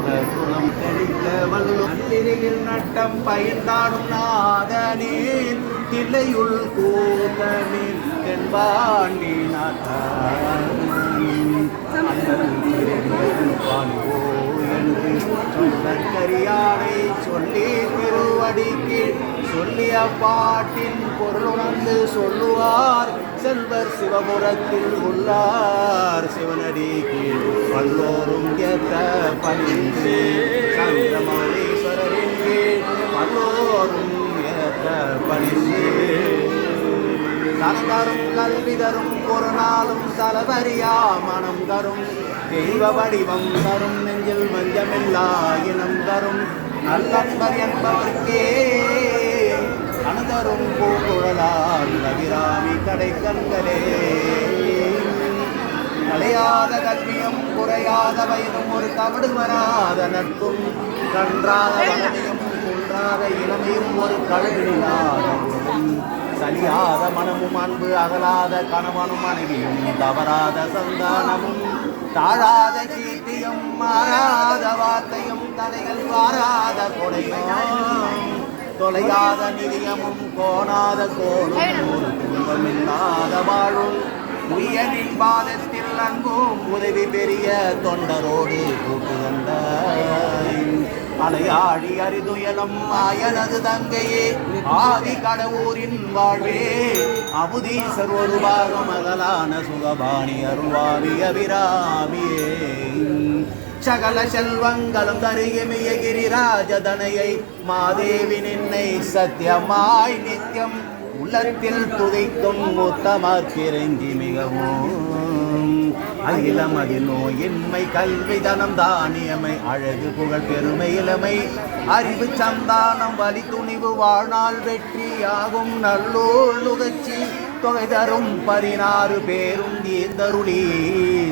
குலம் தெளிக்க வல்லில் நட்டம் பயன்தாடும் நாதனேன் தில்லையுள் கூதனின் தென்பாண்டி நாட்டான் கரியானை சொல்லி திருவடிக்கு சொல்லிய பாட்டின் பொருளுணர்ந்து சொல்லுவார் செல்வர் சிவபுரத்தில் உள்ளார் சிவனடிக்கு பல்லோரும் ஏற்ற பணிந்து சந்திரமௌலீஸ்வரரின் கீழ் பல்லோரும் ஏற்ற பணிந்து தரும் கல்வி தரும் ஒரு நாளும் தலவரியா மனம் தரும் தெய்வ வடிவம் தரும் நெஞ்சில் மஞ்சமில்லா இனம் தரும் நல்லன்பர் என்பவர்க்கே அணுதரும் பூங்குழலால் அபிராமி கடை கண்களே அலையாத கல்வியும் குறையாத வயதும் ஒரு தவிடு வராத நட்பும் கன்றாத வளமையும் குன்றாத இளமையும் ஒரு கழுவில்லாத சலியாத மனமும் அன்பு அகலாத கணவனும் மனைவியும் தவறாத சந்தானமும் தாழாத கீர்த்தியும் மாறாத வார்த்தையும் தடைகள் வாராத கொடையும் தொலையாத நிதியமும் கோணாத கோணும் ஒரு துன்பமில்லாத வாழும் உயனின் பாதத்தில் அன்பும் உதவி பெரிய தொண்டரோடு கூட்டுகண்ட அலையாழி அரிதுயலம் ஆயனது தங்கையே ஆதி கடவுரின் வாழ்வே அபுதீசர் ஒரு பாகம் அகலான சுகபாணி அருள்வாவி அபிராமியே சகல செல்வங்களும் தருகிமிய கிரிராஜதனையை மாதேவி நின்னை சத்தியமாய் நித்தியம் உள்ளத்தில் துதிக்கும் உத்தமர்க்கிறங்கி மிகவும் அகிலமதி நோயின்மை கல்வி தனம் தானியமை அழகு புகழ் பெருமை இளமை அறிவு சந்தானம் வலி துணிவு வாழ்நாள் வெற்றியாகும் நல்லோர் நுகர்ச்சி தொகை தரும் 16 பேரும் தீர்ந்தருளி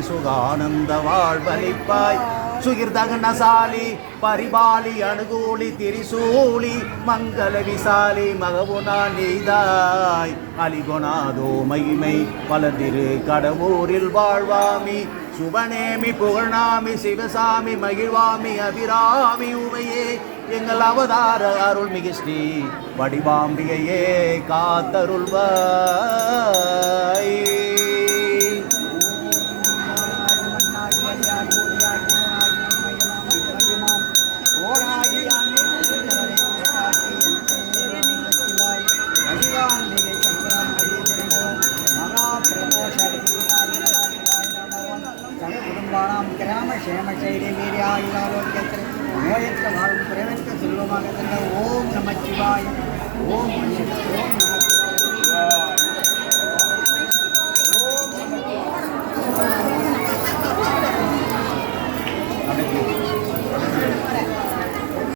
சுகானந்த வாழ்வழிப்பாய் சுகிர்தகனசாலி பரிபாலி அணுகூலி திரிசூலி மங்கள விசாலி மகவுனா நெய்தாய் அலிகொனாதோ மகிமை பலதிரு கடவுரில் வாழ்வாமி சுபநேமி புகழ்நாமி சிவசாமி மகிழ்வாமி அபிராமி உமையே எங்கள் அவதார அருள்மிகு ஸ்ரீ வடிவாம்பிகையே காத்தருள்வாய். க்ஷேமசைரி வீரியாயுரோக்கியத்தில் நோயற்ற வாழும் குறைவற்ற செல்வமாக ஓம் நமச்சிவாய ஓம்